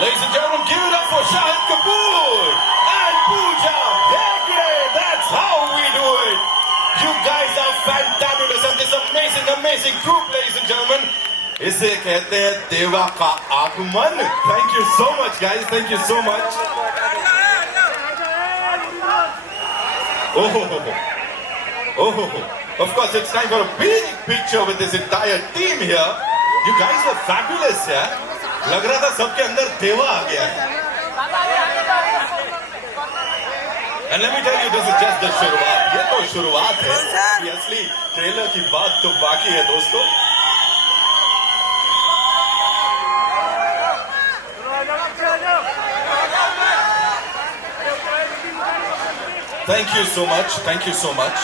Ladies and gentlemen, give it up for Shahid Kapoor and Pooja Hegde. That's how we do it. You guys are fantabulous and this amazing, amazing group, ladies and gentlemen. इसे कहते हैं देवा का आगमन. Thank you so much, guys. Thank you so much. Of course, it's time for a big picture with this entire team here. You guys were fabulous, yeah. लग रहा था सबके अंदर देवा आ गया है. And let me tell you, this is just the शुरुआत. ये तो शुरुआत है. असली ट्रेलर की बात तो बाकी है, दोस्तों. Thank you so much. Thank you so much.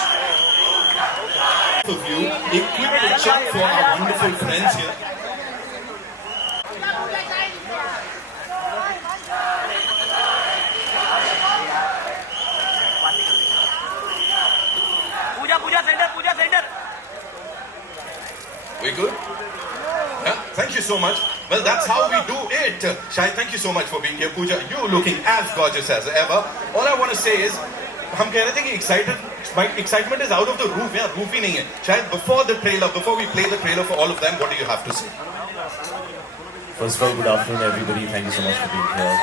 Of you, a quick check for our wonderful friends here. Puja center. We good? Yeah, thank you so much. Well, that's how we do it. Shahid, thank you so much for being here. Pooja, you looking as gorgeous as ever. All I want to say is, हम कह रहे थे कि excitement is out of the roof. Yeah, roof ही नहीं है. Shahid, before we play the trailer for all of them, what do you have to say? First of all, good afternoon, everybody. Thank you so much for being here.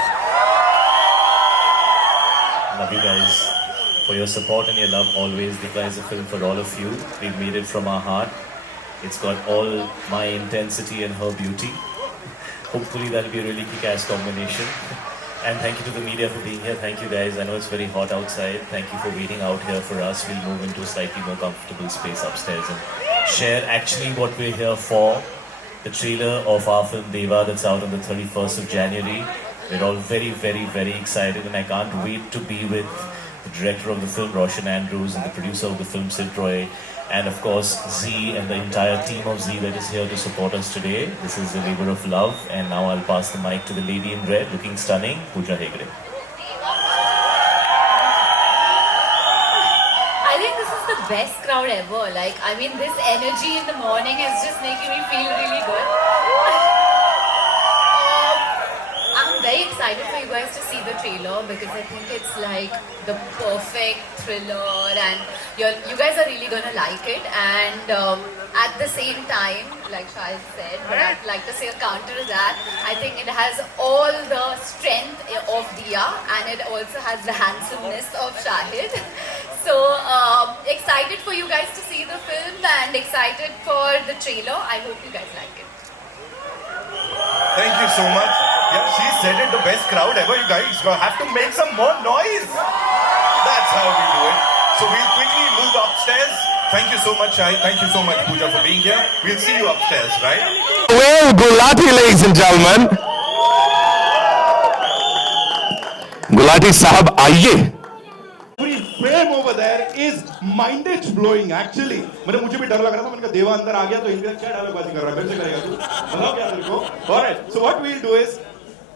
Love you guys for your support and your love always. The Guys, a film for all of you. We've made it from our heart. It's got all my intensity and her beauty. Hopefully that'll be a really kick-ass combination. And thank you to the media for being here. Thank you guys. I know it's very hot outside. Thank you for waiting out here for us. We'll move into a slightly more comfortable space upstairs and share actually what we're here for. The trailer of our film Deva that's out on the 31st of January. We're all very, very, very excited and I can't wait to be with the director of the film, Roshan Andrews, and the producer of the film, Sid Roy, and of course Z and the entire team of Z that is here to support us today. This is a labor of love, and now I'll pass the mic to the lady in red, looking stunning, Pooja Hegde. I think this is the best crowd ever. This energy in the morning is just making me feel really good. I'm very excited for you guys to see the trailer because I think it's like the perfect thriller and you guys are really gonna like it. And at the same time, like Shahid said, but I'd like to say a counter to that, I think it has all the strength of Diya and it also has the handsomeness of Shahid. So excited for you guys to see the film and excited for the trailer. I hope you guys like it. Thank you so much. Yeah, she said it, the best crowd ever. You guys have to make some more noise. That's how we do it. So we'll quickly move upstairs. Thank you so much, Shahid. Thank you so much, Pooja, for being here. We'll see you upstairs, right? Well, Gulati, ladies and gentlemen. Gulati Sahab, आइए. Every frame over there is mindage blowing actually. मैंने मुझे भी डर लग रहा था. मैंने कहा देवा अंदर आ गया तो इनके क्या डायलॉगबाजी कर रहा है? मेरे से करेगा तू? बताओ क्या तेरे को? All right. So what we'll do is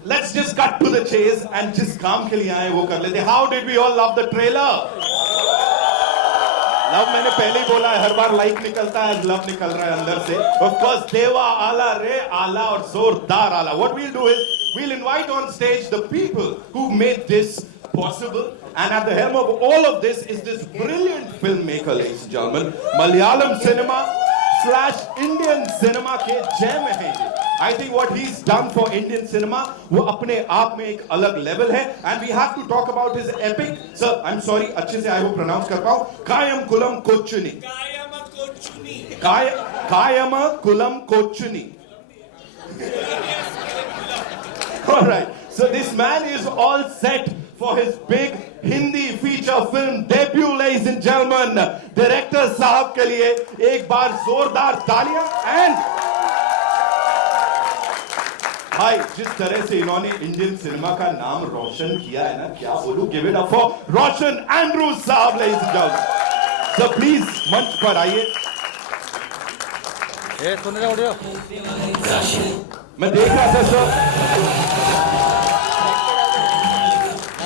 let's just cut to the chase and जिस काम के लिए आए वो कर लेते. How did we all love the trailer? Love मैंने पहले ही बोला है, हर बार लाइक निकलता है, लव निकल रहा है अंदर से. Of course, देवा आला रे आला और जोरदार आला. What we'll do is we'll invite on stage the people who made this possible, and at the helm of all of this is this brilliant filmmaker, ladies and gentlemen. Malayalam cinema / Indian cinema के जय में है ये. I think what he's done for Indian cinema वो अपने आप में एक अलग level है, and we have to talk about his epic. Sir, I'm sorry, अच्छे से I hope pronounce कर पाऊँ. Kayam Kulam Kochuni. Kayama Kulam Kochuni. All right. So this man is all set for his big Hindi feature film debut, ladies and gentlemen. Director साहब के लिए एक बार जोरदार तालियां. And भाई जिस तरह से इन्होंने इंडियन सिनेमा का नाम रोशन किया है ना, क्या बोलूं. Give it up for Roshan Andrews साहब, ladies and gentlemen. So please मंच पर आइए. मैं देख रहा था sir,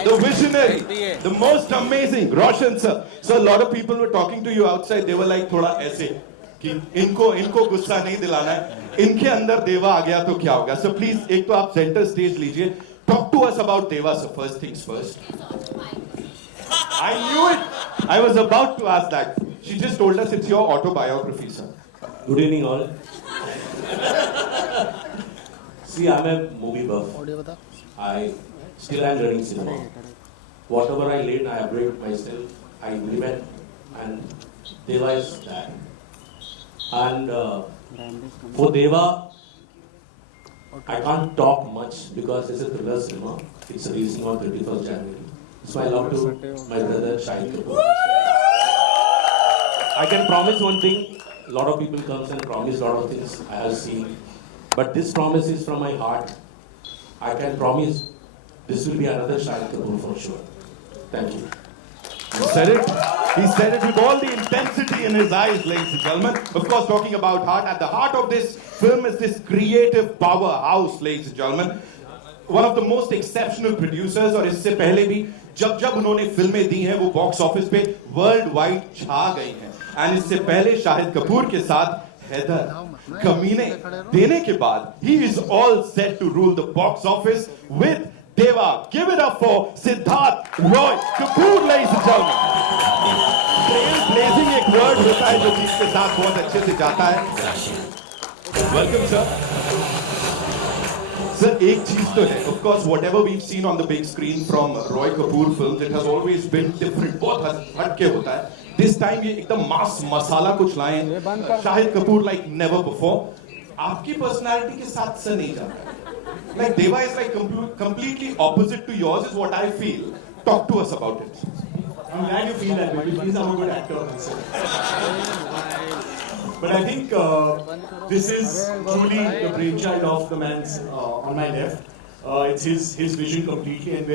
the visionary, the most amazing Roshan sir. So a lot of people were talking to you outside. They were like, थोड़ा ऐसे कि इनको गुस्सा नहीं दिलाना है, इनके अंदर देवा आ गया तो क्या होगा. So please, एक तो आप सेंटर स्टेज लीजिए. Talk to us about Deva, so first things first. I knew it. I was about to ask that. She just told us it's your autobiography, sir. Good evening, all. See, I'm a movie buff. I still am learning cinema. Whatever I learn, I upgrade myself. I implement, and Deva is that. And for Deva, I can't talk much because it's a thriller cinema. It's releasing on 31st January. So I love to my brother Shahid Kapoor. I can promise one thing. A lot of people comes and promise a lot of things I have seen. But this promise is from my heart. I can promise this will be another Shahid Kapoor for sure. Thank you. He said it. He said it with all the intensity in his eyes, ladies and gentlemen. Of course, talking about heart. At the heart of this film is this creative powerhouse, ladies and gentlemen. One of the most exceptional producers, और इससे पहले भी जब उन्होंने फिल्में दी हैं वो box office पे वर्ल्ड वाइड छा गई हैं. एंड इससे पहले शाहिद कपूर के साथ हैदर, कमीने देने के बाद he is all set to rule the box office with Deva. Give it up for Siddharth Roy Kapoor, ladies and gentlemen. Trailblazing एक वर्ड होता है जो कि इसके साथ बहुत अच्छे से जाता है. Welcome, sir. Sir, एक चीज तो है. Of course, whatever we've seen on the big screen from Roy Kapoor films, it has always been different. बहुत हटके होता है. This time ये एकदम मास मसाला कुछ लाए हैं. Shahid Kapoor like never before. आपकी personality के साथ से नहीं जाता है. Like Deva is like completely opposite to yours is what I feel. Talk to us about it. I'm glad you feel that way, which means I'm a good actor also. But I think this is truly the brainchild of the man on my left. It's his vision completely, and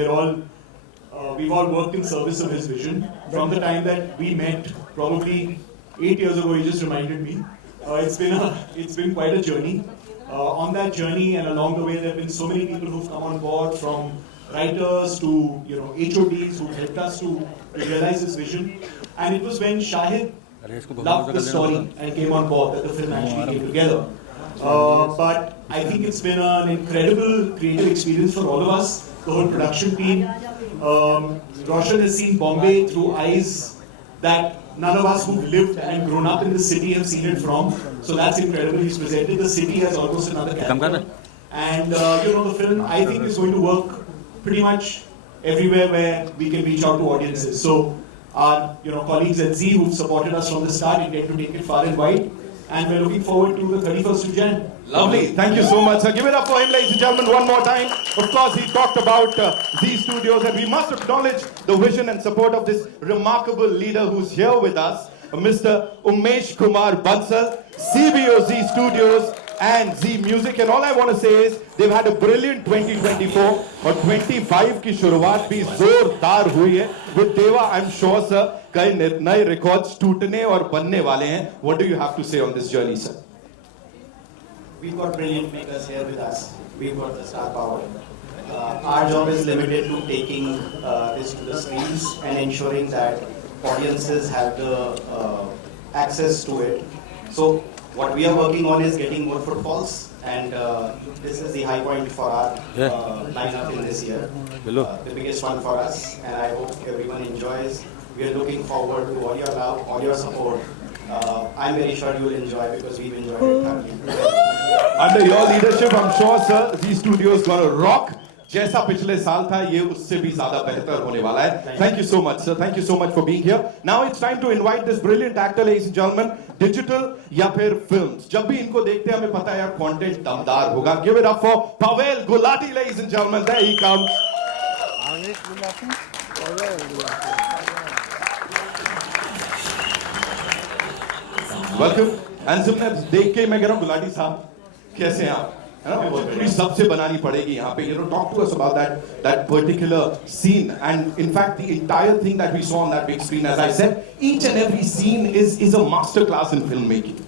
we've all worked in service of his vision. From the time that we met, probably 8 years ago, he just reminded me. It's been quite a journey. On that journey and along the way, there have been so many people who've come on board, from writers to HODs who helped us to realize this vision. And it was when Shahid loved the story and came on board that the film actually came together. But I think it's been an incredible creative experience for all of us, the whole production team. Roshan has seen Bombay through eyes that none of us who've lived and grown up in the city have seen it from. So that's incredible. He's presented the city as almost another character. And the film, I think, is going to work pretty much everywhere where we can reach out to audiences. So our colleagues at Z who've supported us from the start intend to take it far and wide. And we're looking forward to the 31st of Jan. Lovely. Thank you so much, sir. Give it up for him, ladies and gentlemen, one more time. Of course, he talked about Z Studios, and we must acknowledge the vision and support of this remarkable leader who's here with us, Mr. Umesh Kumar Bansal, CBO Z Studios and Z Music. And all I want to say is they've had a brilliant 2024 और 25 की शुरुआत भी जोरदार हुई है. With Deva, I'm sure, sir, कई नए records टूटने और बनने वाले हैं. What do you have to say on this journey, sir? We've got brilliant makers here with us. We've got the star power. Our job is limited to taking this to the screens and ensuring that audiences have the access to it. So what we are working on is getting more footfalls, and this is the high point for our lineup in this year. The biggest one for us, and I hope everyone enjoys. We are looking forward to all your love, all your support. I'm very sure you will enjoy because we've enjoyed it thoroughly. Under your leadership, I'm sure, sir, Z Studios gonna rock. जैसा पिछले साल था ये उससे भी ज्यादा बेहतर होने वाला है. Thank you so much, sir. Thank you so much for being here. Now it's time to invite this brilliant actor, ladies and gentlemen. Digital या फिर films. जब भी इनको देखते हैं हमें पता है यार content दमदार होगा. Give it up for Pavel Gulati, ladies and gentlemen. There he comes. Welcome. And सिर्फ देख के मैं कह रहा हूँ गुलाटी साहब कैसे हैं आप? पूरी सबसे बनानी पड़ेगी यहाँ पे. Talk to us about that particular scene, and in fact the entire thing that we saw on that big screen. As I said, each and every scene is a master class in filmmaking.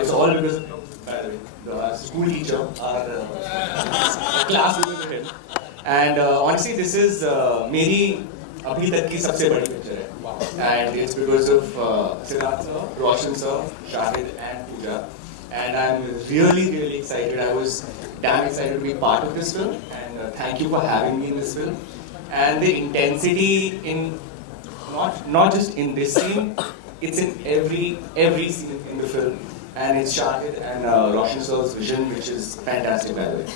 It's all because, by the way, the school teacher, our class with him. And honestly, this is मेरी अभी तक की सबसे बड़ी picture है and it's because of Siddharth sir, Roshan sir, Shahid and Pooja and I'm really excited. I was damn excited to be part of this film and thank you for having me in this film. And the intensity in not just in this scene, it's in every scene in the film. And it's Shahid and Roshan sir's vision, which is fantastic by the way.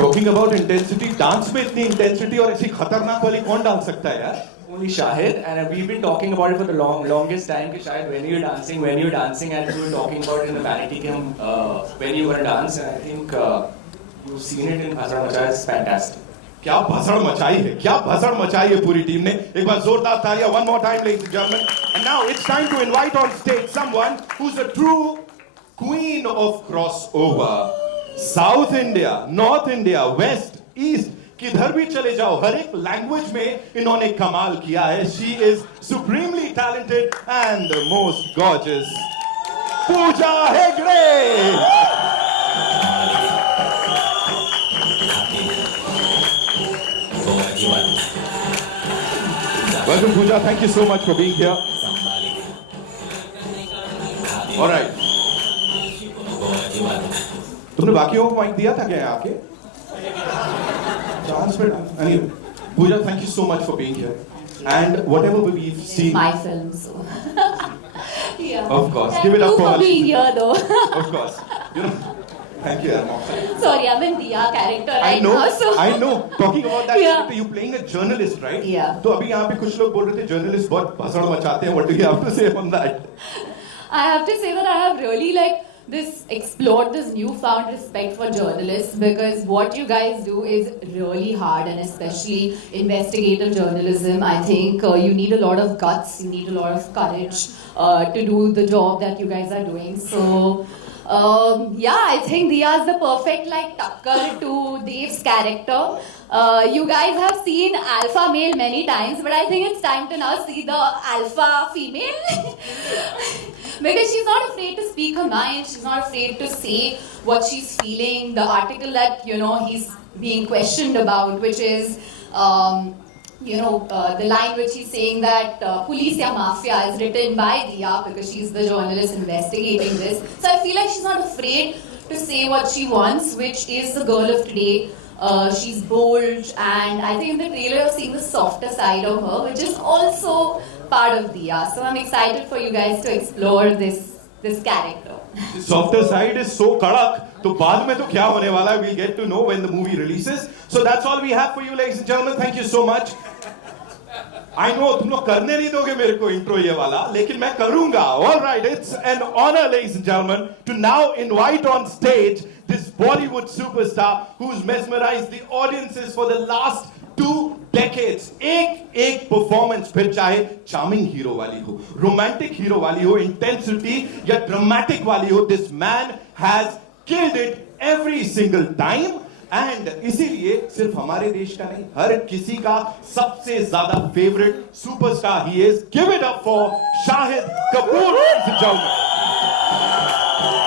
Talking about intensity, dance में इतनी intensity और ऐसी खतरनाक वाली कौन डाल सकता है यार? Only Shahid, and we've been talking about it for the longest time. कि Shahid, when you're dancing, and we were talking about it in the vanity cam when you were dance, and I think you've seen it in Bhasad Macha. It's fantastic. क्या भसड़ मचाई है, क्या भसड़ मचाई है पूरी team ने. एक बार जोरदार तालियां, one more time ladies and gentlemen. And now it's time to invite on stage someone who's a true queen of crossover. South India, North India, West, East, किधर भी चले जाओ, हर एक लैंग्वेज में इन्होंने कमाल किया है. She is supremely talented and the most gorgeous. Pooja Hegde. Welcome Pooja, thank you so much for being here. All right. तुमने बाकियों को माइक दिया था क्या यहाँ आके? Anyway, Pooja, thank you so much for being here. And whatever we've seen. My film, so. Yeah. Of course. Give it up for being here, though. Of course. You know, thank you. Sorry, I'm in Diya character I right know. now, so. I know. Talking about that, Yeah. character, you playing a journalist, right? Yeah. तो अभी यहाँ पे कुछ लोग बोल रहे थे journalist बहुत भसड़ मचाते हैं. What do you have to say on that? I have to say that I have really explored this newfound respect for journalists, because what you guys do is really hard, and especially investigative journalism. I think you need a lot of guts, you need a lot of courage to do the job that you guys are doing. So yeah, I think Diya is the perfect tucker to Dev's character. You guys have seen alpha male many times, but I think it's time to now see the alpha female. Because she's not afraid to speak her mind, she's not afraid to say what she's feeling. The article that, he's being questioned about, which is, the line which he's saying that police ya mafia is written by Diya because she's the journalist investigating this. So I feel like she's not afraid to say what she wants, which is the girl of today. She's bold, and I think in the trailer you're seeing the softer side of her, which is also part of Diya. So I'm excited for you guys to explore this character. Softer side is so kadak. तो बाद में तो क्या होने वाला है? We'll get to know when the movie releases. So that's all we have for you, ladies and gentlemen. Thank you so much. I know तुम लोग करने नहीं दोगे मेरे को intro ये वाला, लेकिन मैं करूँगा. All right, it's an honor, ladies and gentlemen, to now invite on stage this Bollywood superstar who's mesmerized the audiences for the last 2 decades. एक performance, फिर चाहे charming hero वाली हो, romantic hero वाली हो, intensity या dramatic वाली हो, this man has killed it every single time. And इसीलिए सिर्फ हमारे देश का नहीं, हर किसी का सबसे ज्यादा favorite superstar he is. Give it up for Shahid Kapoor, ladies and gentlemen.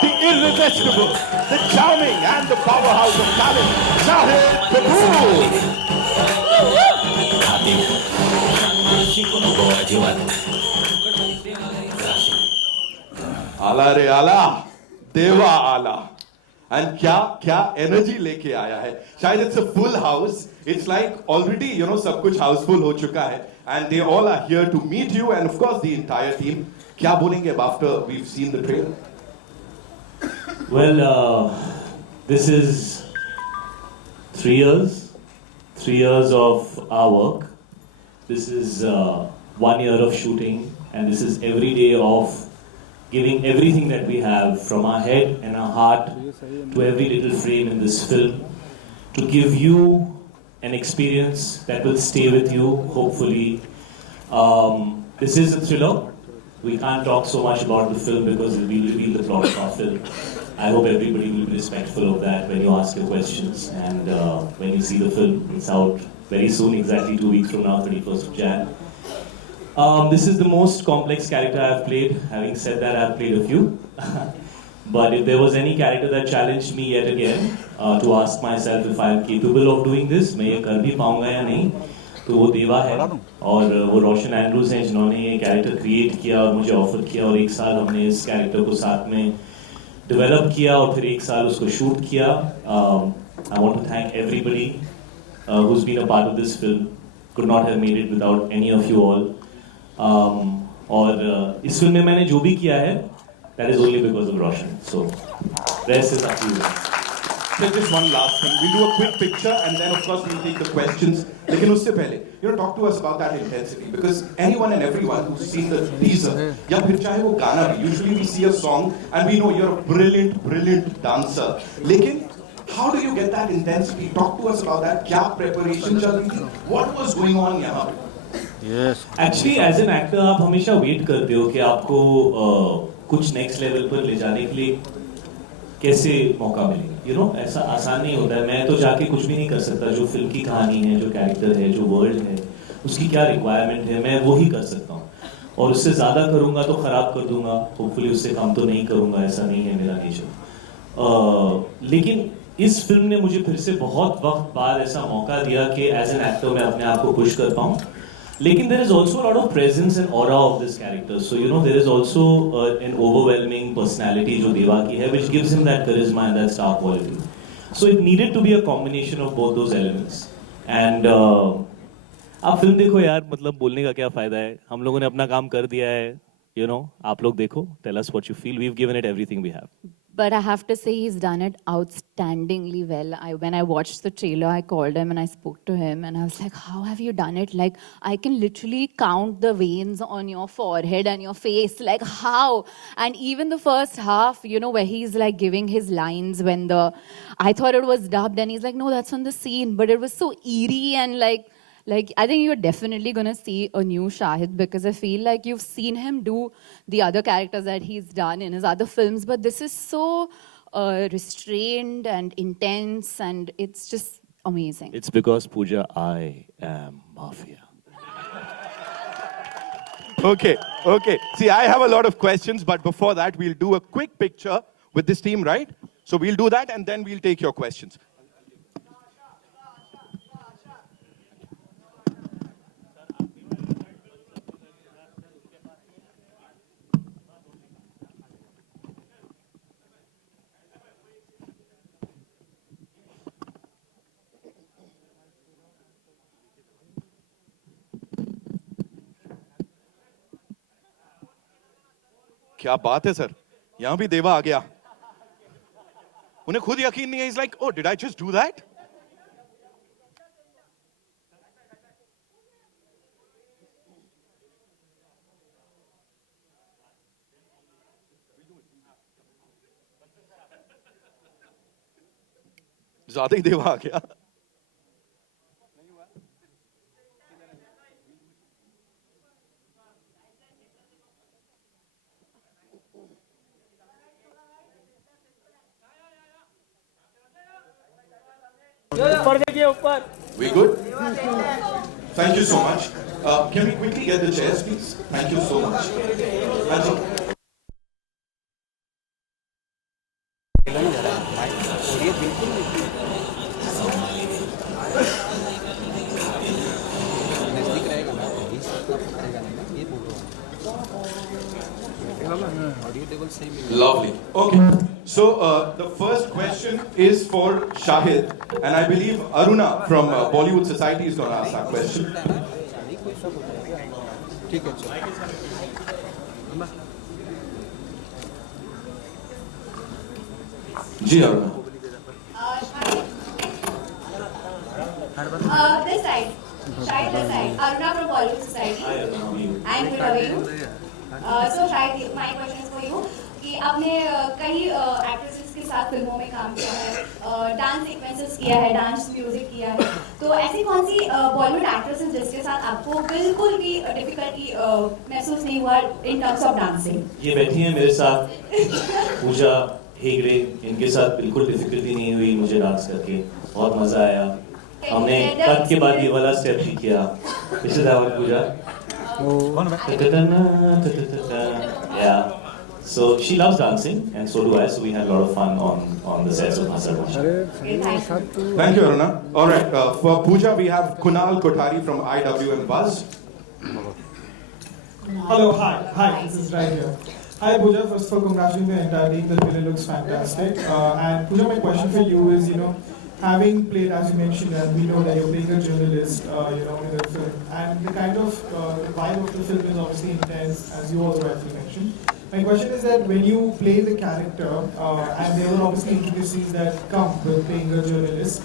The irresistible, the charming, and the powerhouse of talent, Shahid Kapoor. आला रे आला, देवा आला. And क्या energy लेके आया है. शायद it's a full house. It's like already, सब कुछ houseful हो चुका है. And they all are here to meet you, and of course the entire team. क्या बोलेंगे after we've seen the trailer? Well, this is 3 years. 3 years of our work. This is 1 year of shooting, and this is every day of giving everything that we have, from our head and our heart to every little frame in this film, to give you an experience that will stay with you, hopefully. This is a thriller. We can't talk so much about the film because it will reveal the plot of our film. I hope everybody will be respectful of that when you ask your questions, and when you see the film. It's out very soon, exactly 2 weeks from now, 31st of Jan. This is the most complex character I've played. Having said that, I've played a few. But if there was any character that challenged me yet again to ask myself if I'm capable of doing this, मैं ये कर भी पाऊंगा या नहीं, तो वो देवा है और वो रोशन एंड्रूज हैं जिन्होंने ये कैरेक्टर क्रिएट किया और मुझे ऑफर किया और 1 साल हमने इस कैरेक्टर को साथ में डेवलप किया और फिर 1 साल उसको शूट किया. I want to thank everybody who's been a part of this film. Could not have made it without any of you all. और इस फिल्म में मैंने जो भी किया है that is only because of Roshan. So rest is up to you. So just one last thing. We'll do a quick picture and then of course we'll take the questions. लेकिन उससे पहले, talk to us about that intensity because anyone and everyone who's seen the teaser, या फिर चाहे वो गाना भी, usually we see a song and we know you're a brilliant dancer. लेकिन how do you get that intensity? Talk to us about that. क्या preparation चल रही थी? What was going on यहाँ पे? Yes. Actually, as an actor, आप हमेशा wait करते हो कि आपको कुछ next level पर ले जाने के लिए कैसे मौका मिलेगा. ऐसा आसान नहीं होता है. मैं तो जाके कुछ भी नहीं कर सकता. जो फिल्म की कहानी है, जो कैरेक्टर है, जो वर्ल्ड है, उसकी क्या रिक्वायरमेंट है, मैं वो ही कर सकता हूँ. और उससे ज़्यादा करूँगा तो ख़राब कर दूंगा. होपफुली उससे कम तो नहीं करूँगा. ऐसा नहीं है मेरा नेचर. लेकिन इस फिल्म ने मुझे फिर से बहुत वक्त बाद ऐसा मौका दिया कि एज एन एक्टर मैं अपने आप को पुश कर पाऊँ. लेकिन there is also a lot of presence and aura of this character. So there is also an overwhelming personality जो देवा की है, which gives him that charisma and that star quality. So it needed to be a combination of both those elements. And आप film देखो यार, मतलब बोलने का क्या फायदा है. हम लोगों ने अपना काम कर दिया है. आप लोग देखो. Tell us what you feel. We've given it everything we have. But I have to say he's done it outstandingly well. When I watched the trailer, I called him and I spoke to him and I was like, how have you done it? Like, I can literally count the veins on your forehead and your face. Like, how? And even the first half, where he's like giving his lines I thought it was dubbed and he's like, no, that's on the scene. But it was so eerie and like I think you're definitely going to see a new Shahid because I feel like you've seen him do the other characters that he's done in his other films, but this is so restrained and intense and it's just amazing. It's because, Pooja, I am Mafia. Okay. See, I have a lot of questions, but before that, we'll do a quick picture with this team, right? So we'll do that and then we'll take your questions. क्या बात है sir, यहां भी देवा आ गया. उन्हें खुद यकीन नहीं है. He's like, oh, did I just do that? ज्यादा ही देवा आ गया. We good? Thank you so much. Can we quickly get the chairs, please? Thank you so much. Lovely. Okay. So the first question is for Shahid, and I believe Aruna from Bollywood Society is going to ask that question. Ji Aruna. This side. Shahid, this side. Aruna from Bollywood Society. Hi Aruna, how are you? I'm good, how are you? So Shahid, my question is for you. कि आपने कई actresses के साथ फिल्मों में काम किया है, डांस सीक्वेंसेस किया है, डांस म्यूजिक किया है, तो ऐसी कौन सी बॉलीवुड एक्ट्रेस है जिसके साथ आपको बिल्कुल भी डिफिकल्टी महसूस नहीं हुआ इन टर्म्स ऑफ डांसिंग? ये बैठी हैं मेरे साथ पूजा हेगड़े, इनके साथ बिल्कुल डिफिकल्टी नहीं हुई मुझे डांस करके. बहुत मजा आया. हमने कट के बाद ये वाला स्टेप भी किया. This is our Puja. Yeah. So she loves dancing, and so do I. So we had a lot of fun on the sets of Bhasar Bhasha. Thank you, Aruna. All right, for Pooja, we have Kunal Kothari from IWM Buzz. Hello, hi, this is Rai here. Hi Pooja, first of all, congratulating the entire team, the trailer looks fantastic. And Pooja, my question for you is, having played, as you mentioned, and we know that you're playing a journalist, in the film, and the kind of the vibe of the film is obviously intense, as you also rightly mentioned. My question is that when you play the character, and there were obviously intricacies that come with playing a journalist,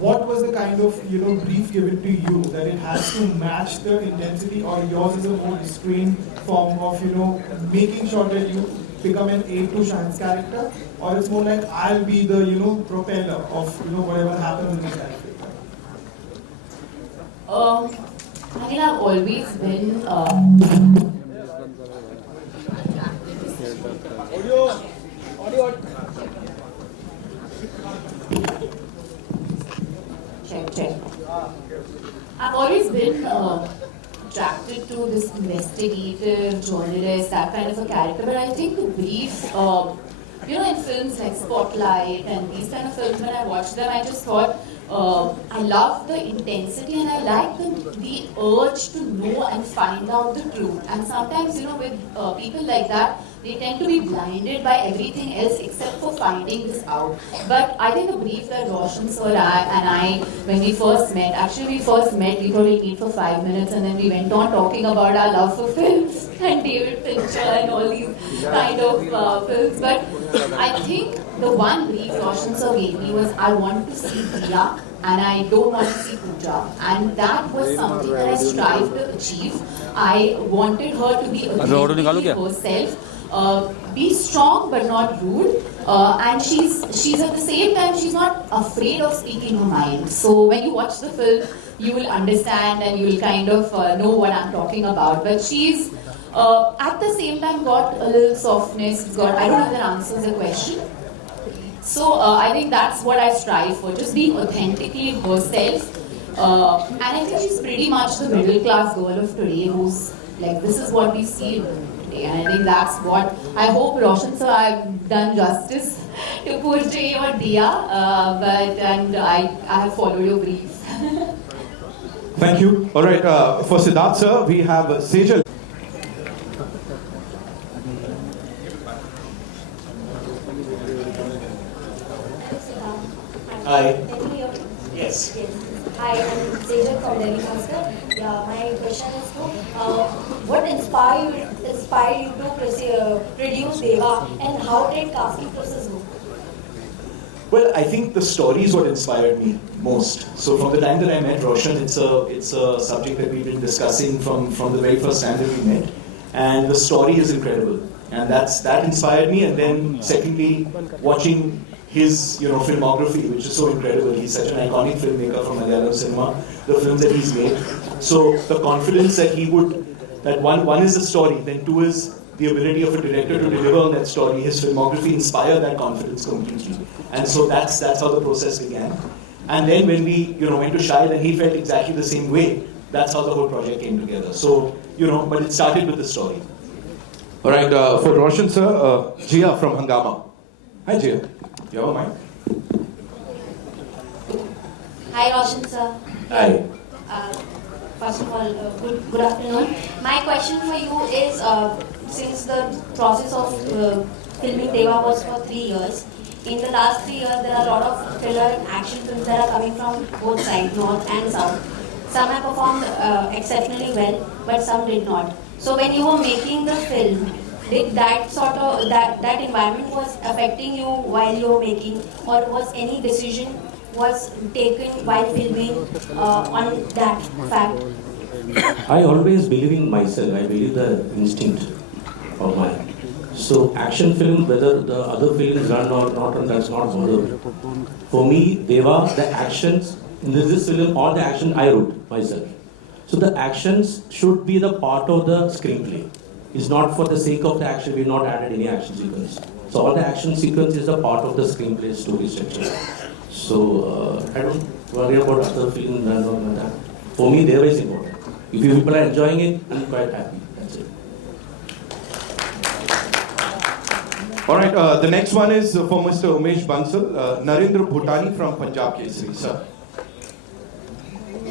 what was the kind of brief given to you that it has to match the intensity, or yours is a more restrained form of making sure that you become an aid to Shahin's character, or it's more like I'll be the propeller of whatever happens in the character? I mean, I've always been. Check. I've always been attracted to this investigative journalist, that kind of a character. But I think the brief, in films like Spotlight and these kind of films, when I watched them, I just thought, I love the intensity and I like the urge to know and find out the truth. And sometimes, with people like that, they tend to be blinded by everything else except for finding this out. But I think the brief that Roshan sir and I, when we first met, we thought we'd meet for 5 minutes, and then we went on talking about our love for films and David Fincher and all these kind of films. But I think the one brief Roshan sir gave me was, I want to see Diya and I don't want to see Pooja. And that was something that I strived to achieve. I wanted her to be authentically herself. Be strong but not rude, and she's at the same time, she's not afraid of speaking her mind. So when you watch the film, you will understand and you will kind of know what I'm talking about. But she's at the same time got a little softness. I don't know if that answers the question. So I think that's what I strive for, just being authentically herself. And I think she's pretty much the middle class girl of today, who's like, this is what we see. And I think that's what I hope, Roshan sir, I've done justice to portray or Diya, and I have followed your brief. Thank you. All right, for Siddharth sir, we have Sejal. Hi. Yes. Hi, I'm Sejal from Delhi Master. Yeah, my question is what inspired you to produce Deva, and how did casting process go? Well, I think the story is what inspired me most. So from the time that I met Roshan, it's a subject that we've been discussing from the very first time that we met, and the story is incredible, and that inspired me. And then secondly, watching his filmography, which is so incredible. He's such an iconic filmmaker from Malayalam cinema, the films that he's made. So the confidence that one is the story, then two is the ability of a director to deliver on that story. His filmography inspired that confidence completely. And so that's how the process began. And then when we went to Shahid, and he felt exactly the same way, that's how the whole project came together. So, but it started with the story. All right, for Roshan sir, Jia from Hungama. Hi Jia. You have a mic? Hi Roshan sir. Hi. First of all, good afternoon. My question for you is, since the process of filming Deva was for 3 years, in the last 3 years there are a lot of thriller and action films that are coming from both sides, north and south. Some have performed exceptionally well, but some did not. So when you were making the film, did that that environment was affecting you while you were making, or was any decision was taken while filming on that fact? I always believe in myself. I believe the instinct of mine. So action film, whether the other films run or not run, that's not bother. For me, Deva, the actions in this film, all the action I wrote myself. So the actions should be the part of the screenplay. It's not for the sake of the action. We've not added any action sequence. So all the action sequence is a part of the screenplay story structure. So I don't worry about other films and all that. For me, Deva is important. If you people are enjoying it, I'm quite happy. That's it. All right, the next one is for Mr. Umesh Bansal, Narendra Bhutani from Punjab Kesari, sir.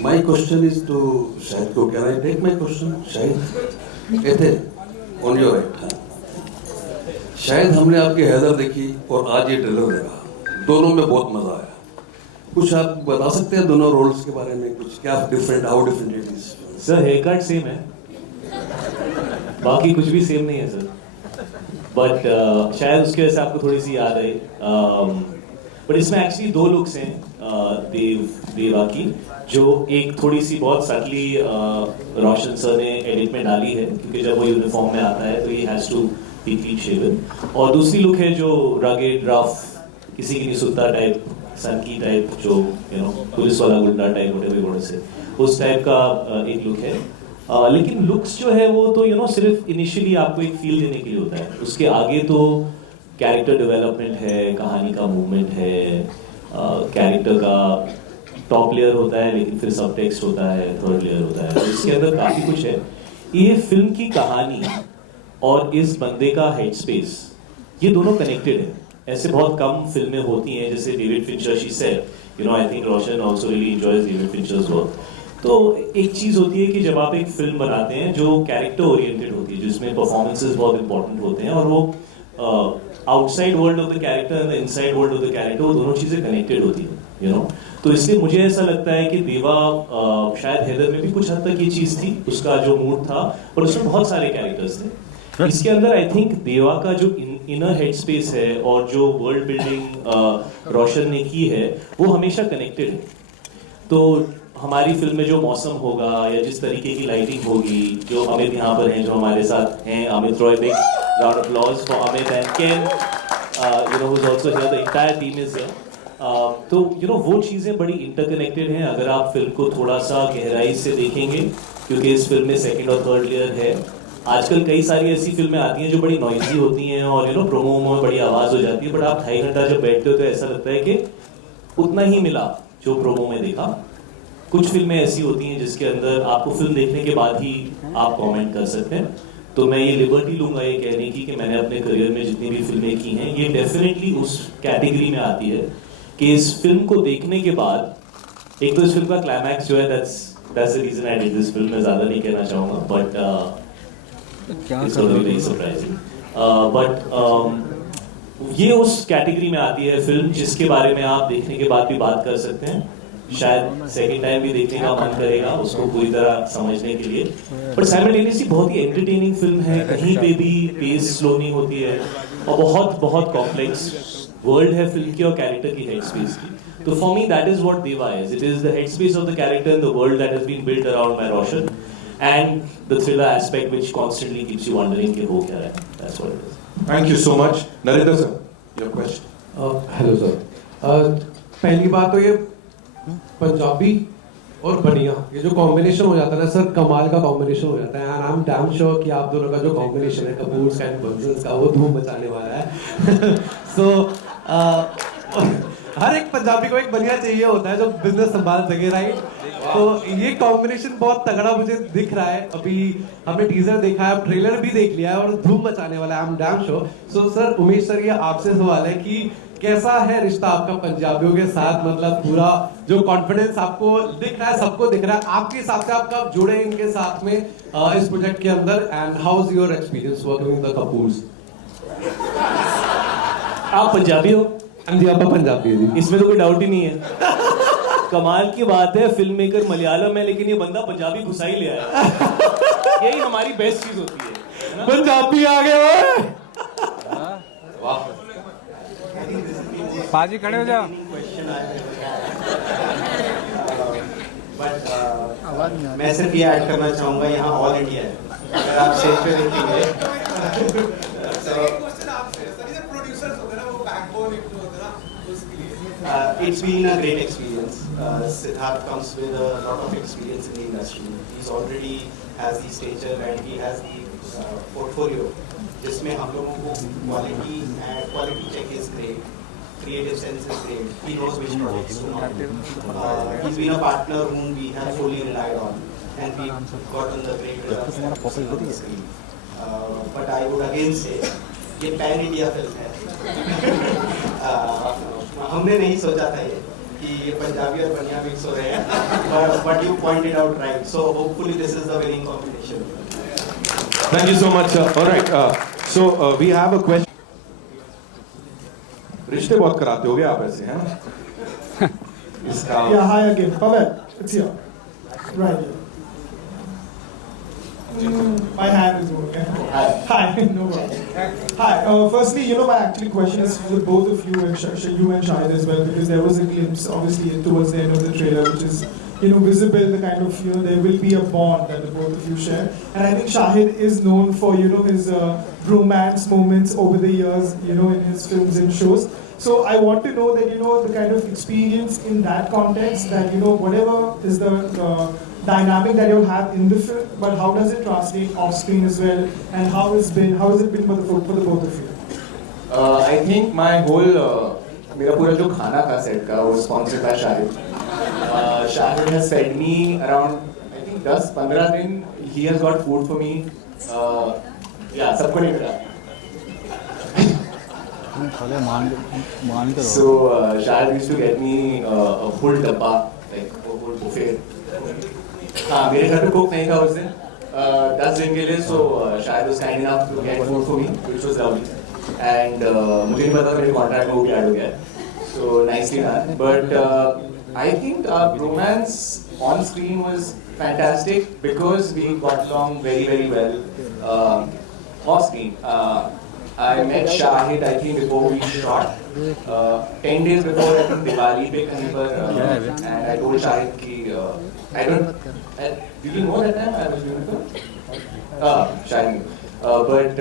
My question is to Shahid ko. Can I take my question, Shahid? कहते on your right. शायद हमने आपकी हैदर देखी और आज ये trailer देखा, दोनों में बहुत मजा आया. कुछ आप बता सकते हैं दोनों रोल्स के बारे में, कुछ क्या different, how different it is? Sir hair cut same है, बाकी कुछ भी सेम नहीं है सर. बट शायद उसकी वजह से आपको थोड़ी सी याद आई. बट इसमें एक्चुअली दो लुक्स हैं देवा की, जो एक थोड़ी सी बहुत सटली रोशन सर ने एडिट में डाली है, क्योंकि जब वो यूनिफॉर्म में आता है तो ये has to be clean shaven. और दूसरी लुक है जो रगेड, रफ, किसी की नहीं सुनता टाइप, सनकी टाइप, जो यू नो पुलिस वाला गुंडा टाइप, व्हाटएवर से उस टाइप का एक लुक है. लेकिन लुक्स जो है वो तो यू नो सिर्फ इनिशियली आपको एक फील देने के लिए होता है. उसके आगे तो कैरेक्टर डेवलपमेंट है, कहानी का मूवमेंट है, कैरेक्टर का टॉप लेयर होता है, लेकिन फिर सब टेक्स्ट होता है, थर्ड लेयर होता है. तो इसके अंदर काफी कुछ है. ये फिल्म की कहानी और इस बंदे का हेड स्पेस, ये दोनों कनेक्टेड है. ऐसे बहुत कम फिल्में होती हैं, जैसे David Fincher, she said, you know, I think Roshan also really enjoys David Fincher's work. तो एक चीज होती है कि जब आप एक फिल्म बनाते हैं जो कैरेक्टर ओरिएंटेड होती है, जिसमें परफॉर्मेंसेस बहुत इंपॉर्टेंट होते हैं, और वो outside world of the character and the inside world of the character, वो दोनों चीजें कनेक्टेड होती है, यू नो. तो इसलिए मुझे ऐसा लगता है कि देवा, शायद हैदर में भी कुछ हद तक ये चीज थी, उसका जो मूड था, और उसमें बहुत सारे कैरेक्टर्स थे. इसके अंदर आई थिंक देवा का जो इनर हेड स्पेस है और जो वर्ल्ड बिल्डिंग रोशन ने की है, वो हमेशा कनेक्टेड है. तो हमारी फिल्म में जो मौसम होगा या जिस तरीके की लाइटिंग होगी, जो अमित यहाँ पर हैं, जो हमारे साथ हैं, Amit Roy, big round of applause for Amit and Ken, you know, who is also here, the entire team is here. तो यू नो वो चीज़ें बड़ी इंटरकनेक्टेड हैं अगर आप फिल्म को थोड़ा सा गहराई से देखेंगे, क्योंकि इस फिल्म में सेकंड और थर्ड लेयर है. आजकल कई सारी ऐसी फिल्में आती हैं जो बड़ी नॉइजी होती हैं और यू नो प्रोमो में बड़ी आवाज़ हो जाती है, बट आप 2.5 घंटा जब बैठते हो तो ऐसा लगता है कि उतना ही मिला जो प्रोमो में देखा. कुछ फिल्में ऐसी होती हैं जिसके अंदर आपको फिल्म देखने के बाद ही आप कमेंट कर सकते हैं. तो मैं ये लिबर्टी लूंगा ये कहने की कि मैंने अपने करियर में जितनी भी फिल्में की हैं, ये डेफिनेटली उस कैटेगरी में आती है कि इस फिल्म को देखने के बाद, एक तो इस फिल्म का क्लाइमैक्स जो है, that's the reason I did this film. मैं ज़्यादा नहीं कहना चाहूँगा, but it's very surprising. But ये उस कैटेगरी में आती है फिल्म जिसके बारे में आप देखने के बाद भी बात कर सकते हैं, शायद सेकंड टाइम भी देखने का मन करेगा उसको पूरी तरह समझने के लिए. बट साइमल्टेनियसली बहुत ही एंटरटेनिंग फिल्म है, कहीं पे भी पेस स्लो नहीं होती है, और बहुत बहुत कॉम्प्लेक्स वर्ल्ड है फिल्म की और कैरेक्टर की हेड स्पेस की. तो for me that is what Deva is. It is the head space of the character in the world that has been built around by Roshan, and the thriller aspect which constantly keeps you wondering कि हो क्या रहा है. That's what it is. Thank you so much. Narendra sir, your question. Hello sir, पहली बात तो ये पंजाबी और बनिया, ये जो कॉम्बिनेशन हो जाता है ना सर, कमाल का कॉम्बिनेशन हो जाता है. And I am damn sure कि आप दोनों का जो कॉम्बिनेशन है कपूर्स एंड बंसल्स का, वो धूम मचाने वाला है. सो हर एक पंजाबी को एक बनिया चाहिए होता है जो बिजनेस संभाल सके, राइट? तो ये कॉम्बिनेशन बहुत तगड़ा मुझे दिख रहा है. अभी हमने टीजर देखा है, ट्रेलर भी देख लिया है, और धूम मचाने वाला है. I am damn sure. So sir, Umesh sir, ये आपसे सवाल है कि कैसा है रिश्ता आपका पंजाबियों के साथ? मतलब पूरा जो कॉन्फिडेंस आपको दिख रहा है, सबको दिख रहा है, आपके हिसाब से आप कब जुड़े इनके साथ में इस प्रोजेक्ट के अंदर? And how is your experience working with the Kapoors? आप पंजाबी हो? हाँ जी, आप पंजाबी हो. इसमें तो कोई डाउट ही नहीं है. कमाल की बात है, फिल्म मेकर मलयालम है लेकिन ये बंदा पंजाबी घुसा ही ले आया. यही हमारी बेस्ट चीज होती है. पंजाबी आ गए. वाह, पाजी खड़े हो जाओ. मैं सिर्फ ये ऐड करना चाहूँगा, यहाँ ऑल इंडिया है, अगर आप स्टेज पे देखेंगे. It's been a great experience. Siddharth comes with a lot of experience in the industry. He's already has the stature and he has the portfolio, जिसमें हम लोगों को quality check is great, creative sense is great. He knows which projects to not. He's been a partner whom we have fully relied on, and we got on the great on the screen. But I would again say ये pan India film है। हमने नहीं सोचा था ये कि ये पंजाबी और बनिया मिक्स हो रहे हैं, but you pointed out right. So hopefully this is the winning combination. Thank you so much, sir. All right, so we have a question. रिश्ते बहुत कराते हो गए आप ऐसे, हैं ना? इसका Yeah, hi again. Pavel, it's here. Right here. My hand is moving. Hi, no problem. Hi. Firstly, my actually question is for both of you and you and Shahid as well, because there was a glimpse, obviously, towards the end of the trailer, which is, visible, the kind of, there will be a bond that the both of you share. And I think Shahid is known for, his romance moments over the years, in his films and shows. So I want to know that, the kind of experience in that context, that, whatever is the dynamic that you'll have in the film, but how does it translate off screen as well, and how has it been for the both of you? I think my whole मेरा पूरा जो खाना था set का वो sponsored by Shahid. Shahid has fed me around I think 10-15 दिन. He has got food for me. Yeah, सबको नहीं मिला. So Shahid used to get me a full dabba, like a full buffet. हाँ मेरे घर पे cook नहीं था उस दिन 10 दिन के लिए. So Shahid was kind enough to get food for me, which was lovely. And मुझे नहीं पता मेरे कॉन्ट्रैक्ट में वो भी ऐड हो गया. So nicely done. But I think our romance on screen was fantastic because we got along very, very well off screen. I met Shahid, I think, before we shot. 10 days before, I think, Diwali pe kahin par, and I told Shahid ki, did you know that time I was doing the film? Shahid. But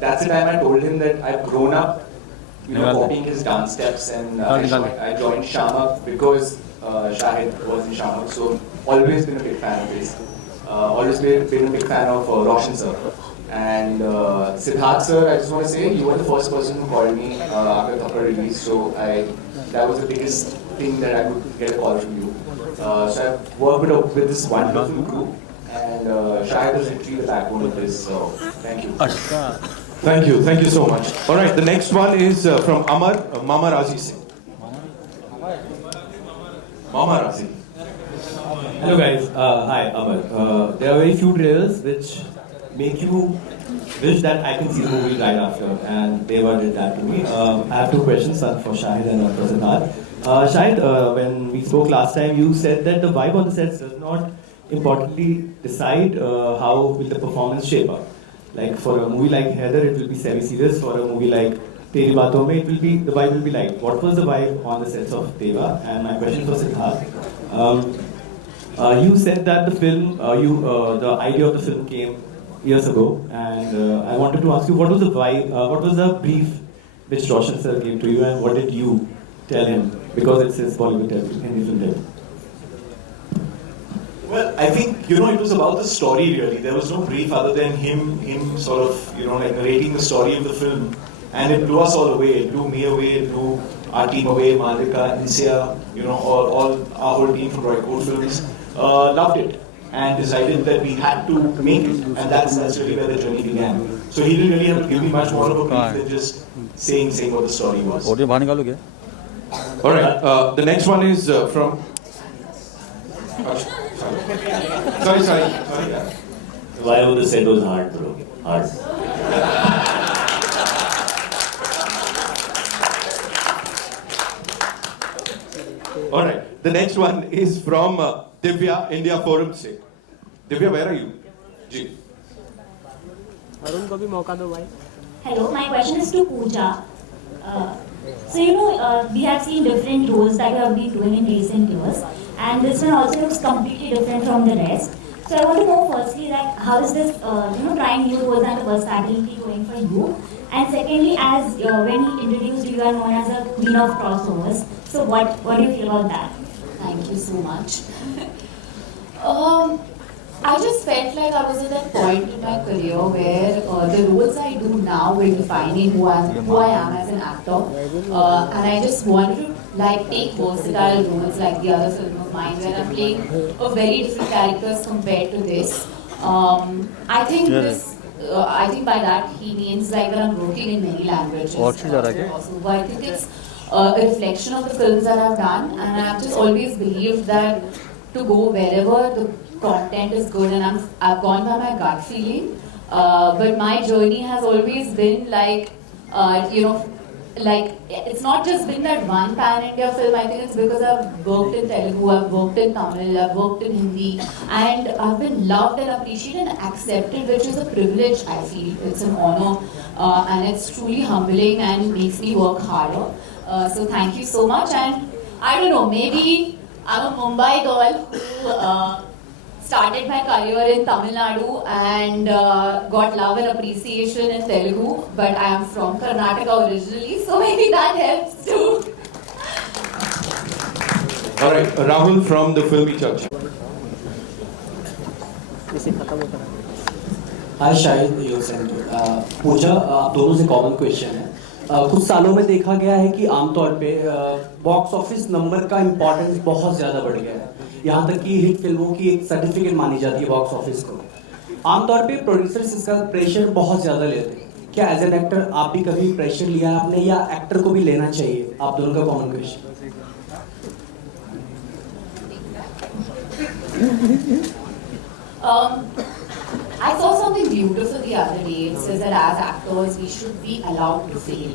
that's the time I told him that I've grown up, copying his dance steps, and I joined Shamak because Shahid was in Shamak. So always been a big fan of his. Always been a big fan of Roshan sir. And Siddharth sir, I just want to say, you were the first person who called me after the release. So that was the biggest thing that I could get a call from you. So I've worked with this wonderful crew. And Shahid is literally the backbone of this, so thank you. Thank you so much. All right, the next one is from Amar, Mama Razi Singh. Mama Razi. Hello guys, hi Amar. There are very few trailers which make you wish that I can see the movie right after, and Deva did that to me. I have two questions, one for Shahid and one for Siddharth. Shahid, when we spoke last time, you said that the vibe on the sets does not importantly decide how will the performance shape up. Like for a movie like Heather, it will be semi-serious. For a movie like Teri Baaton Mein, the vibe will be like. What was the vibe on the sets of Deva? And my question for Siddharth. You said that the film, the idea of the film came years ago, and I wanted to ask you, what was the vibe, what was the brief which Roshan sir gave to you, and what did you tell him? Because it's his Bollywood debut, Hindi film debut. Well, I think, it was about the story really. There was no brief other than him sort of, narrating the story of the film. And it blew us all away. It blew me away, it blew our team away, Malvika, Nisya, all our whole team from Roy Code Films. Loved it and decided that we had to make it. And that's really where the journey began. So he didn't really have to give me much more of a brief than just saying what the story was. All right, the next one is from... Sorry. Why would the set was hard, bro? Hard. All right, the next one is from Divya, India Forum se. Divya, where are you? Ji. Arun को भी मौका दो भाई. Hello, my question is to Pooja. So we have seen different roles that you have been doing in recent years, and this one also looks completely different from the rest. So I want to know firstly that how is this trying new roles and the versatility going for you? And secondly, as when he introduced you, you are known as a queen of crossovers. So what do you feel about that? Thank you so much. I just felt like I was at that point in my career where the roles I do now will define who I am as an actor, and I just wanted to take versatile roles like the other film of mine where I'm playing a very different characters compared to this. I think this I think by that he means like that I'm working in many languages. Also, I think it's a reflection of the films that I've done, and I've just always believed that to go wherever the content is good, and I've gone by my gut feeling. But my journey has always been like, like it's not just been that one pan-India film. I think it's because I've worked in Telugu, I've worked in Tamil, I've worked in Hindi, and I've been loved and appreciated and accepted, which is a privilege. I feel it's an honor, and it's truly humbling and makes me work harder. So thank you so much. And I don't know, maybe I'm a Mumbai girl who started my career in Tamil Nadu and got love and appreciation in Telugu, but I am from Karnataka originally, so maybe that helps too. All right, Rahul from the Filmy Church. Hi Shahid, your senator. पूजा, आप दोनों से common question है. कुछ सालों में देखा गया है कि आमतौर पे बॉक्स ऑफिस नंबर का इम्पोर्टेंस बहुत ज़्यादा बढ़ गया है. यहाँ तक कि हिट फिल्मों की एक सर्टिफिकेट मानी जाती है बॉक्स ऑफिस को. आमतौर पे प्रोड्यूसर्स इसका प्रेशर बहुत ज़्यादा लेते हैं. क्या एज एन एक्टर आप भी कभी प्रेशर लिया है आपने, या एक्टर को भी लेना चाहिए? आप दोनों का common question. I saw something beautiful the other day. It says that as actors, we should be allowed to fail.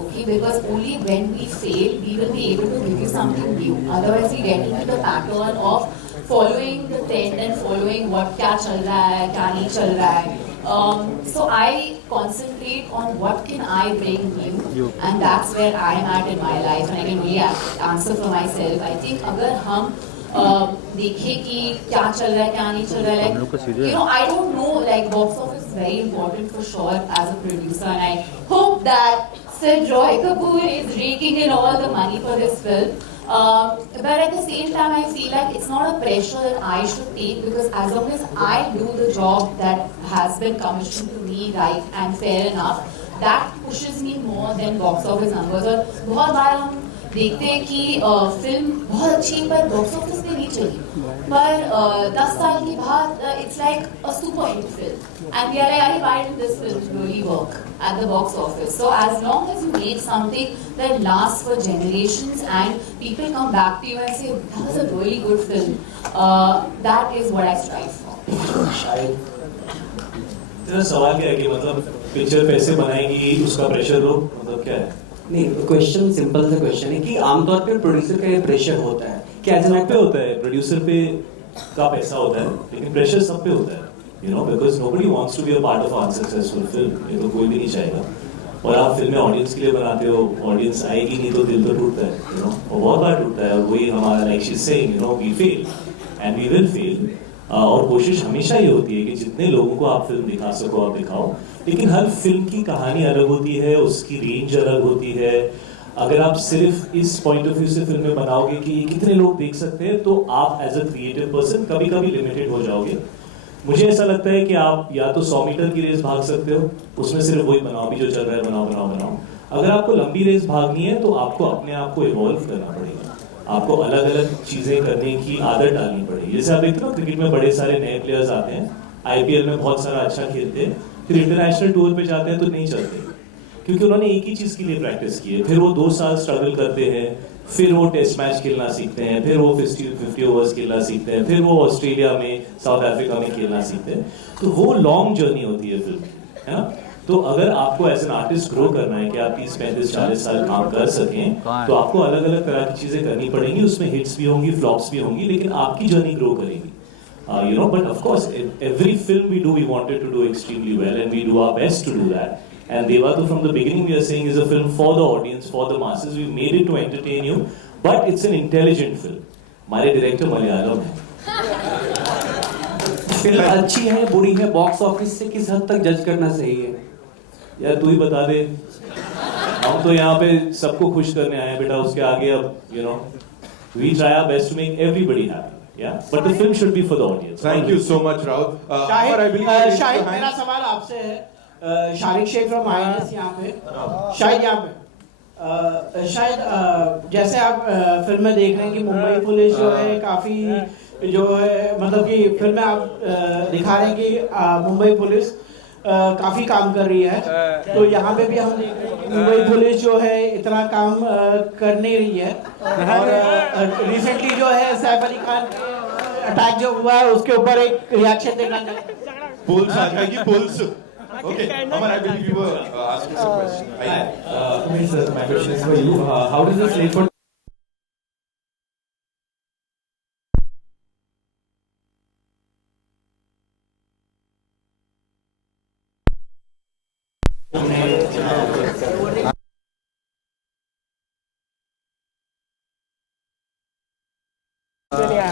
Okay, because only when we fail, we will be able to give you something new. Otherwise, we get into the pattern of following the trend and following what kya chal raha hai, kya nahi chal raha hai. So I concentrate on what can I bring new, and that's where I am at in my life, and I can really answer for myself. I think अगर हम देखें कि क्या चल रहा है क्या नहीं चल रहा है, like I don't know, like box office is very important for sure as a producer, and I hope that Sir Roy Kapoor is raking in all the money for this film. But at the same time, I feel like it's not a pressure that I should take, because as long as I do the job that has been commissioned to me right and fair enough, that pushes me more than box office numbers. और बहुत बार हम देखते हैं कि film बहुत अच्छी है पर बॉक्स ऑफिस पे नहीं चली, पर 10 साल के बाद it's like a super hit film and we are like अरे why did this film really work at the box office. So as long as you make something that lasts for generations and people come back to you and say that was a really good film, that is what I strive for. शायद तेरा सवाल क्या है कि मतलब picture पैसे बनाएगी उसका प्रेशर लो, मतलब क्या है? नहीं, क्वेश्चन सिंपल सा क्वेश्चन है कि आमतौर पे प्रोड्यूसर का ये प्रेशर होता है कि एज एन पे होता है, प्रोड्यूसर पे का पैसा होता है, लेकिन प्रेशर सब पे होता है, you know, because nobody wants to be a part of a successful film. ये तो कोई भी नहीं चाहेगा. और आप फिल्में ऑडियंस के लिए बनाते हो, ऑडियंस आएगी नहीं तो दिल तो टूटता है, you know, और बहुत बार टूटता है. और वही हमारा like she's saying, you know, we fail and we will fail. और कोशिश हमेशा ये होती है कि जितने लोगों को आप फिल्म दिखा सको आप दिखाओ, लेकिन हर फिल्म की कहानी अलग होती है, उसकी रेंज अलग होती है. अगर आप सिर्फ इस पॉइंट ऑफ व्यू से फिल्में बनाओगे कि कितने लोग देख सकते हैं, तो आप एज अ क्रिएटिव पर्सन कभी कभी लिमिटेड हो जाओगे. मुझे ऐसा लगता है कि आप या तो 100 मीटर की रेस भाग सकते हो, उसमें सिर्फ वही बनाओ भी जो चल रहा है, बनाओ बनाओ बनाओ. अगर आपको लंबी रेस भागनी है तो आपको अपने आप को इवॉल्व करना पड़ेगा, आपको अलग अलग चीजें करने की आदत डालनी पड़ेगी. जैसे आप देखते हो क्रिकेट में बड़े सारे नए प्लेयर्स आते हैं, आईपीएल में बहुत सारा अच्छा खेलते हैं, फिर इंटरनेशनल टूर पे जाते हैं तो नहीं चलते, क्योंकि उन्होंने एक ही चीज के लिए प्रैक्टिस की है. फिर वो 2 साल स्ट्रगल करते हैं, फिर वो टेस्ट मैच खेलना सीखते हैं, फिर वो 50 ओवर्स खेलना सीखते हैं, फिर वो ऑस्ट्रेलिया में साउथ अफ्रीका में खेलना सीखते हैं. तो वो लॉन्ग जर्नी होती है फिल्म की, है ना. तो अगर आपको एज एन आर्टिस्ट ग्रो करना है कि आप 30, 35, 40 साल काम कर सकें, तो आपको अलग अलग तरह की चीजें करनी पड़ेंगी. उसमें हिट्स भी होंगी, फ्लॉप्स भी होंगी, लेकिन आपकी जर्नी ग्रो करेगी. You know, but of course, every film we do, we wanted to do extremely well, and we do our best to do that. And Devatu, from the beginning, we are saying is a film for the audience, for the masses. We made it to entertain you, but it's an intelligent film. हमारे director Malayalam है. Film अच्छी है बुरी है, box office से किस हद तक जज करना सही है? यार तू ही बता दे. हम तो यहाँ पे सबको खुश करने आए हैं बेटा, उसके आगे अब you know, we try our best to make everybody happy. Yeah, but the film should be for the audience. Thank you so much, Rahul. Shahid मेरा सवाल आपसे है. शारिक शेख फ्रॉम INS यहाँ पे. शाहिद यहाँ पे शायद जैसे आप फिल्म में देख रहे हैं कि मुंबई पुलिस जो है काफी जो है मतलब कि फिल्म में आप दिखा रहे हैं कि मुंबई पुलिस काफी काम कर रही है, तो यहाँ पे भी हम देख रहे हैं कि मुंबई पुलिस जो है इतना काम कर नहीं रही है। और रिसेंटली जो है सैफ अली खान अटैक जो हुआ है उसके ऊपर एक रिएक्शन देना चाहिए। पुल्स आ जाएगी, pools. Okay, Amar, I believe you were asking some question. My question is for you. How does the slate for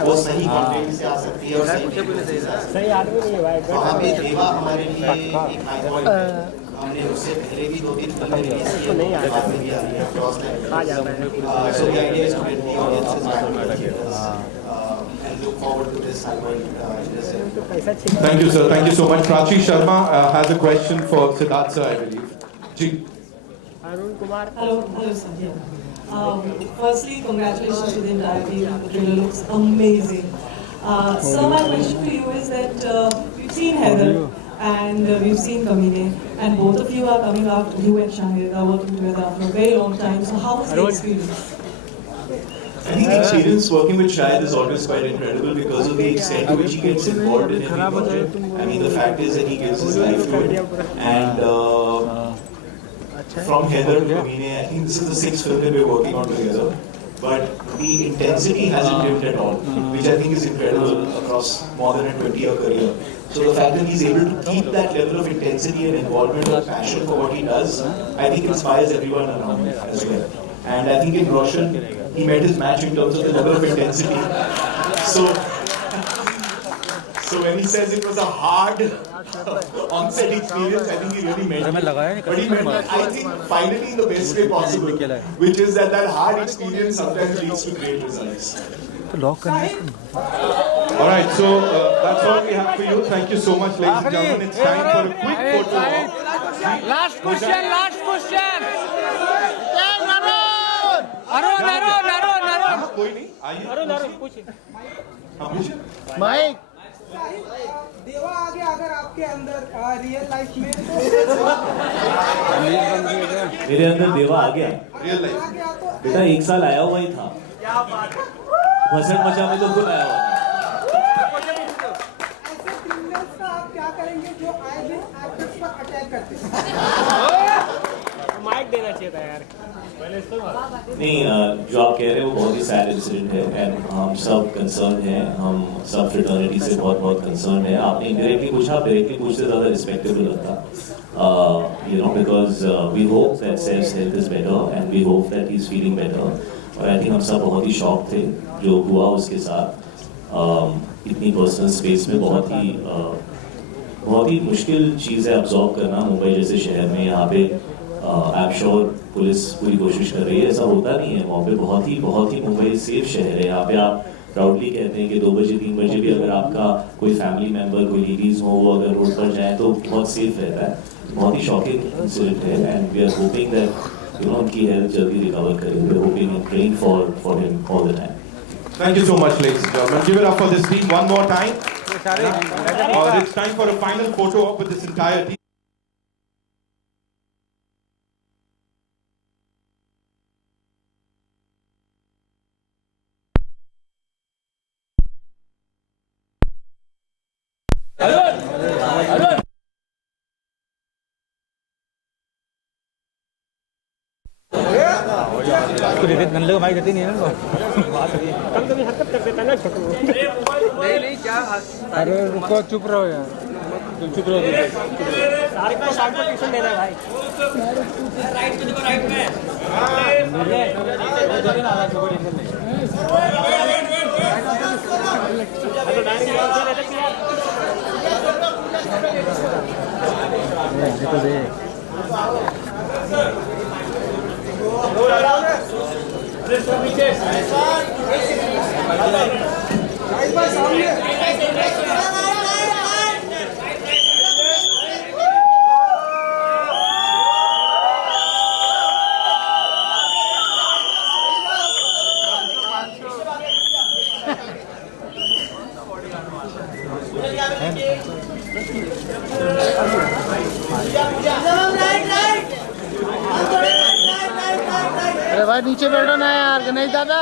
वो सही कॉन्टेंट से आ सकती है और सही आदमी नहीं है भाई। वहाँ पे देवा हमारे लिए एक आइकॉन है। हमने उससे पहले भी 2-3 फिल्में रिलीज की हैं, बाद में भी आ रही है cross line. So the idea is to get the audiences back to the theatres and look forward to this icon. Thank you, sir. Thank you so much. Prachi Sharma has a question for Siddharth sir, I believe. Ji. Arun Kumar. Hello, sir. Firstly, congratulations to the entire team. The trailer looks amazing. So my question to you is that we've seen Heather and we've seen Kamine, and both of you are coming out. You and Shahid are working together after a very long time. So how was the experience? I think the experience working with Shahid is always quite incredible because of the extent to which he gets involved in every project. I mean, the fact is that he gives his life to it. And from Heather to Kamine, I think this is the 6th film that we're working on together. But the intensity hasn't dimmed at all, which I think is incredible across more than a 20-year career. So the fact that he's able to keep that level of intensity and involvement and passion for what he does, I think inspires everyone around him as well. And I think in Roshan, he met his match in terms of the level of intensity. So when he says it was a hard on-set experience, I think he really meant it. But he meant it, I think, finally in the best way possible, which is that hard experience sometimes leads to great results. All right, so that's all we have for you. Thank you so much, ladies and gentlemen. It's time for a quick photo op. Last question. Arun. कोई नहीं, आइए। Arun, पूछिए। हाँ, पूछिए। Mic. देवा आ गया अगर आपके अंदर रियल लाइफ में तो मेरे अंदर देवा आ गया रियल लाइफ बेटा 1 साल आया हुआ ही था। भसड़ मचा में तो खुद आया हुआ था। आप क्या करेंगे जो आए दिन एक्टर्स पर अटैक करते हैं? माइक देना चाहिए था यार। नहीं, जो आप कह रहे हो वो बहुत ही सैड इंसिडेंट है एंड हम सब कंसर्न हैं, हम सब फ्रेटर्निटी से बहुत कंसर्न है। आपने इनडायरेक्टली पूछा, डायरेक्टली पूछते ज़्यादा रिस्पेक्टेबल लगता, you know, because we hope that Seth's health is better and we hope that he's feeling better. और आई थिंक हम सब बहुत ही शॉक थे जो हुआ उसके साथ। इतनी पर्सनल स्पेस में बहुत ही मुश्किल चीज़ है अब्जॉर्व करना मुंबई जैसे शहर में। यहाँ पे आई एम श्योर पुलिस पूरी कोशिश कर रही है, ऐसा होता नहीं है वहाँ पे। बहुत ही मुंबई सेफ शहर है। यहाँ पे आप प्राउडली कहते हैं कि 2 बजे 3 बजे भी अगर आपका कोई फैमिली मेम्बर, कोई लेडीज हो, वो अगर रोड पर जाए तो बहुत सेफ रहता है। बहुत ही शॉकिंग इंसिडेंट है and we are hoping that उनकी हेल्थ जल्दी रिकवर करे। We are hoping and praying for him all the time. Thank you so much, ladies and gentlemen. Give it up for this team one more time. It's time for a final photo op with this entire team. नल्ले भाई देती नहीं है ना, कम कभी हरकत कर देता ना छोटू। नहीं क्या, अरे रुको, चुप रहो यार, तुम चुप रहो। सारे को शाम को ट्यूशन देना है भाई। राइट पे देखो, राइट में भाई नीचे बैठो ना यार, गणेश दादा,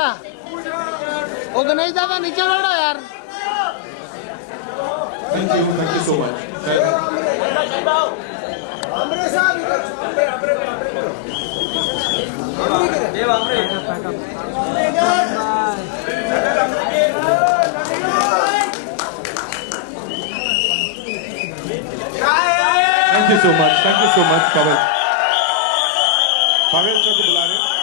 ओ गणेश दादा नीचे बैठो यार। Thank you so much. Thank you so much, Pavel. Pavel sir को बुला रहे हैं।